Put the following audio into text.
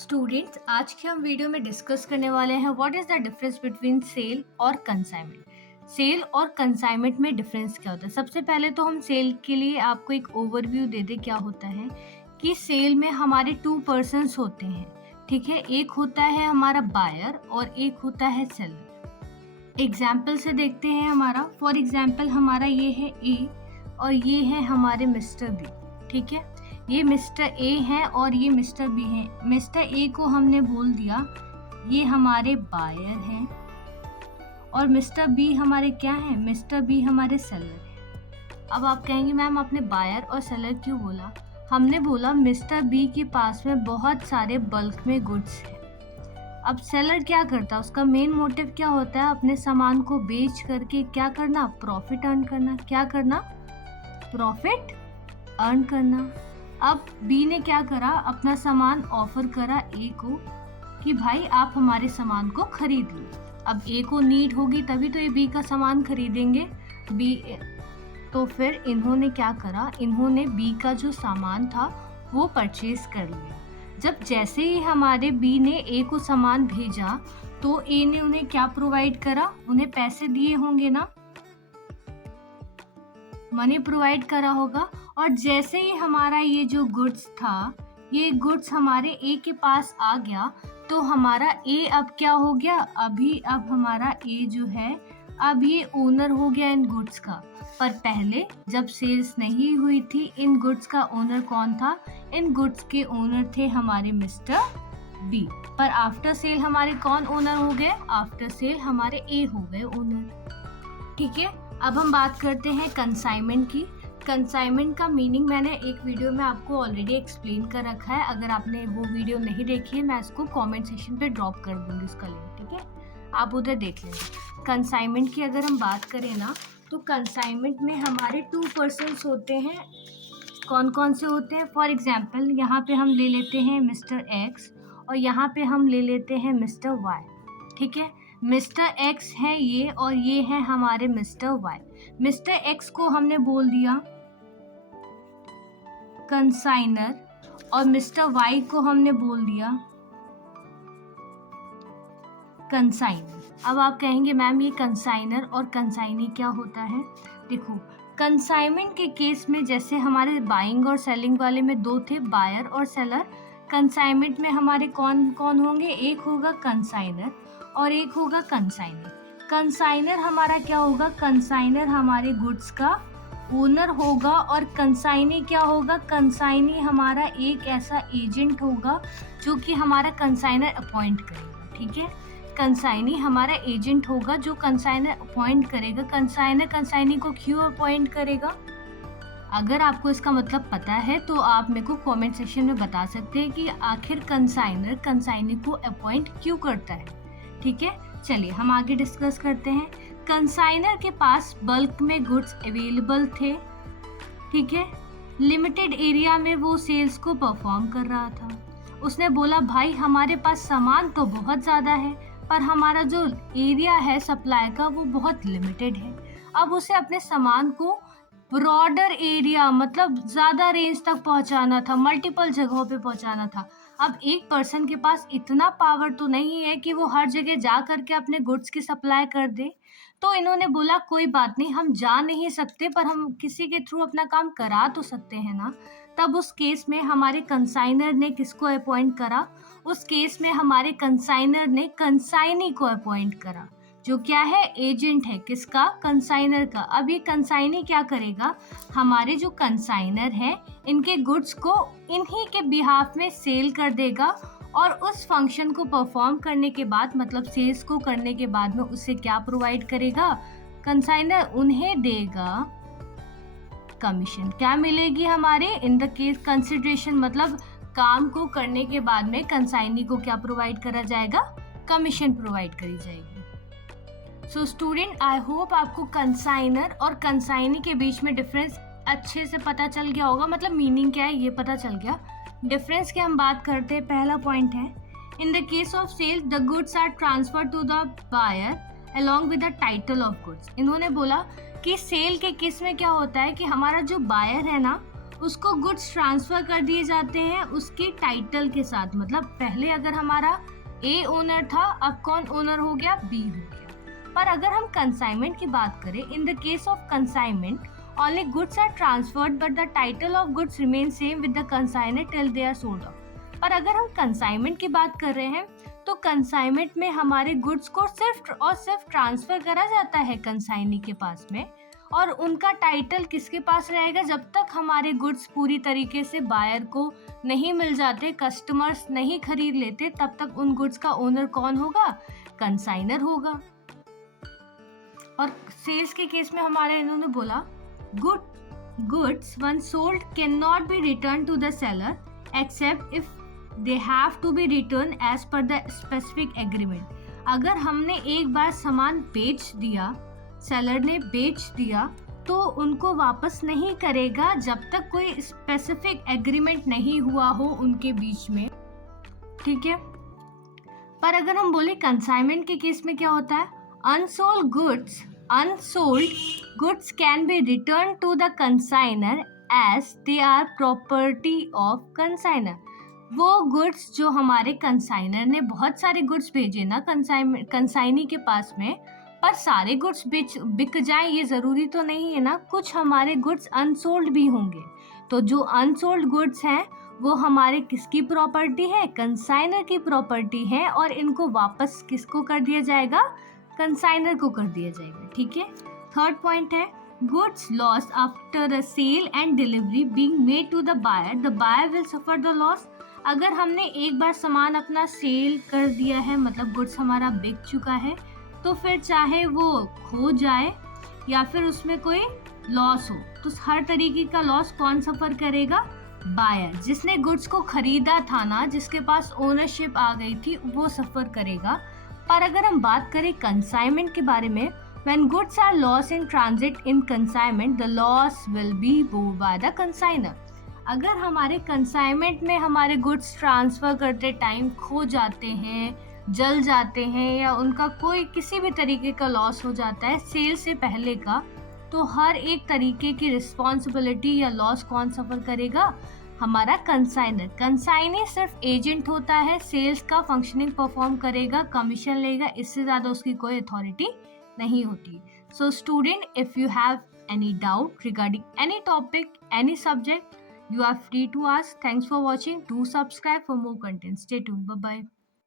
Students, आज के हम वीडियो में डिस्कस करने वाले हैं what is the difference between sale और कंसाइनमेंट। सेल और कंसाइनमेंट में डिफरेंस क्या होता है। सबसे पहले तो हम सेल के लिए आपको एक ओवरव्यू दे दे क्या होता है कि सेल में हमारे 2 पर्सन्स होते हैं, ठीक है। एक होता है हमारा बायर और एक होता है सेलर। एग्जाम्पल से देखते हैं हमारा, फॉर एग्जाम्पल हमारा ये है ए और ये है हमारे मिस्टर बी, ठीक है। ये मिस्टर ए है और ये मिस्टर बी है। मिस्टर ए को हमने बोल दिया ये हमारे बायर हैं और मिस्टर बी हमारे क्या हैं, मिस्टर बी हमारे सेलर हैं। अब आप कहेंगे मैम आपने बायर और सेलर क्यों बोला। हमने बोला मिस्टर बी के पास में बहुत सारे बल्क में गुड्स हैं। अब सेलर क्या करता है, उसका मेन मोटिव क्या होता है, अपने सामान को बेच करके क्या करना, प्रॉफिट अर्न करना। क्या करना, प्रॉफिट अर्न करना। अब बी ने क्या करा, अपना सामान ऑफर करा ए को कि भाई आप हमारे सामान को खरीद लो। अब ए को नीड होगी तभी तो ये बी का सामान खरीदेंगे। बी तो फिर इन्होंने क्या करा, इन्होंने बी का जो सामान था वो परचेज कर लिया। जब जैसे ही हमारे बी ने ए को सामान भेजा तो ए ने उन्हें क्या प्रोवाइड करा, उन्हें पैसे दिए होंगे ना, मनी प्रोवाइड करा होगा। और जैसे ही हमारा ये जो गुड्स था, ये गुड्स हमारे ए के पास आ गया तो हमारा ए अब क्या हो गया, अब हमारा ए जो है अब ये ओनर हो गया इन गुड्स का। पर पहले जब सेल्स नहीं हुई थी, इन गुड्स का ओनर कौन था, इन गुड्स के ओनर थे हमारे मिस्टर बी। पर आफ्टर सेल हमारे कौन ओनर हो गए, आफ्टर सेल हमारे ए हो गए ओनर, ठीक है। अब हम बात करते हैं कंसाइनमेंट की। कंसाइनमेंट का मीनिंग मैंने एक वीडियो में आपको ऑलरेडी एक्सप्लेन कर रखा है। अगर आपने वो वीडियो नहीं देखी है, मैं इसको कमेंट सेक्शन पे ड्रॉप कर दूंगी उसका लिंक, ठीक है, आप उधर देख लेना। कंसाइनमेंट की अगर हम बात करें ना, तो कंसाइनमेंट में हमारे 2 पर्सन्स होते हैं। कौन कौन से होते हैं, फॉर एग्जाम्पल यहाँ पे हम ले लेते हैं मिस्टर एक्स और यहाँ पे हम ले लेते हैं मिस्टर वाई, ठीक है। मिस्टर एक्स है ये और ये है हमारे मिस्टर वाई। मिस्टर एक्स को हमने बोल दिया कंसाइनर और मिस्टर वाई को हमने बोल दिया कंसाइनर। अब आप कहेंगे मैम ये कंसाइनर और कंसाइनी क्या होता है। देखो, कंसाइनमेंट के केस में जैसे हमारे बाइंग और सेलिंग वाले में 2 थे, बायर और सेलर। कंसाइनमेंट में हमारे कौन कौन होंगे, एक होगा कंसाइनर और एक होगा कंसाइनर। कंसाइनर हमारा क्या होगा, कंसाइनर हमारे गुड्स का ओनर होगा और कंसाइनी क्या होगा, कंसाइनी हमारा एक ऐसा एजेंट होगा जो कि हमारा कंसाइनर अपॉइंट करेगा, ठीक है। कंसाइनी हमारा एजेंट होगा जो कंसाइनर अपॉइंट करेगा। कंसाइनर कंसाइनी को क्यों अपॉइंट करेगा, अगर आपको इसका मतलब पता है तो आप मेरे को कमेंट सेक्शन में बता सकते हैं कि आखिर कंसाइनर कंसाइनी को अपॉइंट क्यों करता है, ठीक है। चलिए हम आगे डिस्कस करते हैं। कंसाइनर के पास बल्क में गुड्स अवेलेबल थे, ठीक है। लिमिटेड एरिया में वो सेल्स को परफॉर्म कर रहा था। उसने बोला भाई हमारे पास सामान तो बहुत ज़्यादा है पर हमारा जो एरिया है सप्लाई का वो बहुत लिमिटेड है। अब उसे अपने सामान को ब्रॉडर एरिया मतलब ज़्यादा रेंज तक पहुंचाना था, मल्टीपल जगहों पे पहुंचाना था। अब एक पर्सन के पास इतना पावर तो नहीं है कि वो हर जगह जा करके अपने गुड्स की सप्लाई कर दे। तो इन्होंने बोला कोई बात नहीं, हम जा नहीं सकते पर हम किसी के थ्रू अपना काम करा तो सकते हैं ना। तब उस केस में हमारे कंसाइनर ने किसको अपॉइंट करा, उस केस में हमारे कंसाइनर ने कंसाइनी को अपॉइंट करा जो क्या है, एजेंट है किसका, कंसाइनर का। अब ये कंसाइनी क्या करेगा, हमारे जो कंसाइनर हैं इनके गुड्स को इन्हीं के बिहाफ में सेल कर देगा और उस फंक्शन को परफॉर्म करने के बाद मतलब सेल्स को करने के बाद में उसे क्या प्रोवाइड करेगा, कंसाइनर उन्हें देगा कमीशन। क्या मिलेगी हमारे, इन द केस कंसिडरेशन मतलब काम को करने के बाद में कंसाइनी को क्या प्रोवाइड करा जाएगा, कमीशन प्रोवाइड करी जाएगी। सो स्टूडेंट, आई होप आपको कंसाइनर और कंसाइनी के बीच में डिफरेंस अच्छे से पता चल गया होगा, मतलब मीनिंग क्या है ये पता चल गया। डिफरेंस की हम बात करते हैं, पहला पॉइंट है in the case of sale the goods are transfer to the buyer along with the title of goods. इन्होंने बोला कि सेल के केस में क्या होता है कि हमारा जो बायर है ना उसको गुड्स ट्रांसफर कर दिए जाते हैं उसके टाइटल के साथ। मतलब पहले अगर हमारा ए ओनर था, अब कौन ओनर हो गया? बी हो गया। पर अगर हम कंसाइनमेंट की बात करें, इन the case of consignment only goods are transferred but the title of goods remains same with the consignor till they are sold off। पर अगर हम कंसाइनमेंट की बात कर रहे हैं तो कंसाइनमेंट में हमारे गुड्स को सिर्फ और सिर्फ ट्रांसफर करा जाता है कंसाइनी के पास में, और उनका टाइटल किसके पास रहेगा? जब तक हमारे गुड्स पूरी तरीके से बायर को नहीं मिल जाते, कस्टमर्स नहीं खरीद लेते, तब तक उन गुड्स का ओनर कौन होगा? कंसाइनर होगा। और सेल्स के केस में हमारे इन्होंने बोला goods once sold cannot be returned to the seller except if they have to be returned as per the specific agreement। अगर हमने एक बार सामान बेच दिया, सेलर ने बेच दिया, तो उनको वापस नहीं करेगा जब तक कोई स्पेसिफिक एग्रीमेंट नहीं हुआ हो उनके बीच में, ठीक है। पर अगर हम बोले कंसाइनमेंट के केस में क्या होता है? Unsold goods can be returned to the consignor as they are property of consignor। वो गुड्स जो हमारे कंसाइनर ने बहुत सारे गुड्स भेजे ना कंसाइनी के पास में, पर सारे गुड्स बिक जाए ये ज़रूरी तो नहीं है ना, कुछ हमारे गुड्स अनसोल्ड भी होंगे। तो जो अनसोल्ड गुड्स हैं वो हमारे किसकी प्रॉपर्टी है? कंसाइनर की प्रॉपर्टी है, और इनको वापस किसको कर दिया जाएगा? कंसाइनर को कर दिया जाएगा, ठीक है। थर्ड पॉइंट है goods loss after a sale and delivery being made to the buyer will suffer the loss. अगर हमने एक बार सामान अपना सेल कर दिया है, मतलब गुड्स हमारा बिक चुका है, तो फिर चाहे वो खो जाए या फिर उसमें कोई लॉस हो, तो हर तरीके का लॉस कौन सफर करेगा? बायर। जिसने गुड्स को खरीदा था ना, जिसके पास ओनरशिप आ गई थी, वो सफर करेगा। पर अगर हम बात करें कंसाइनमेंट के बारे में, when goods are lost in transit in consignment, the loss will be borne by the consignor। अगर हमारे कंसाइनमेंट में हमारे गुड्स ट्रांसफर करते टाइम खो जाते हैं, जल जाते हैं, या उनका कोई किसी भी तरीके का लॉस हो जाता है सेल से पहले का, तो हर एक तरीके की रिस्पॉन्सिबिलिटी या लॉस कौन सफर करेगा? हमारा कंसाइनर। कंसाइनी सिर्फ एजेंट होता है, सेल्स का फंक्शनिंग परफॉर्म करेगा, कमीशन लेगा, इससे ज़्यादा उसकी कोई अथॉरिटी नहीं होती। So student, if you have any doubt regarding any topic, any subject, you are free to ask. Thanks for watching. Do subscribe for more content. Stay tuned. Bye bye.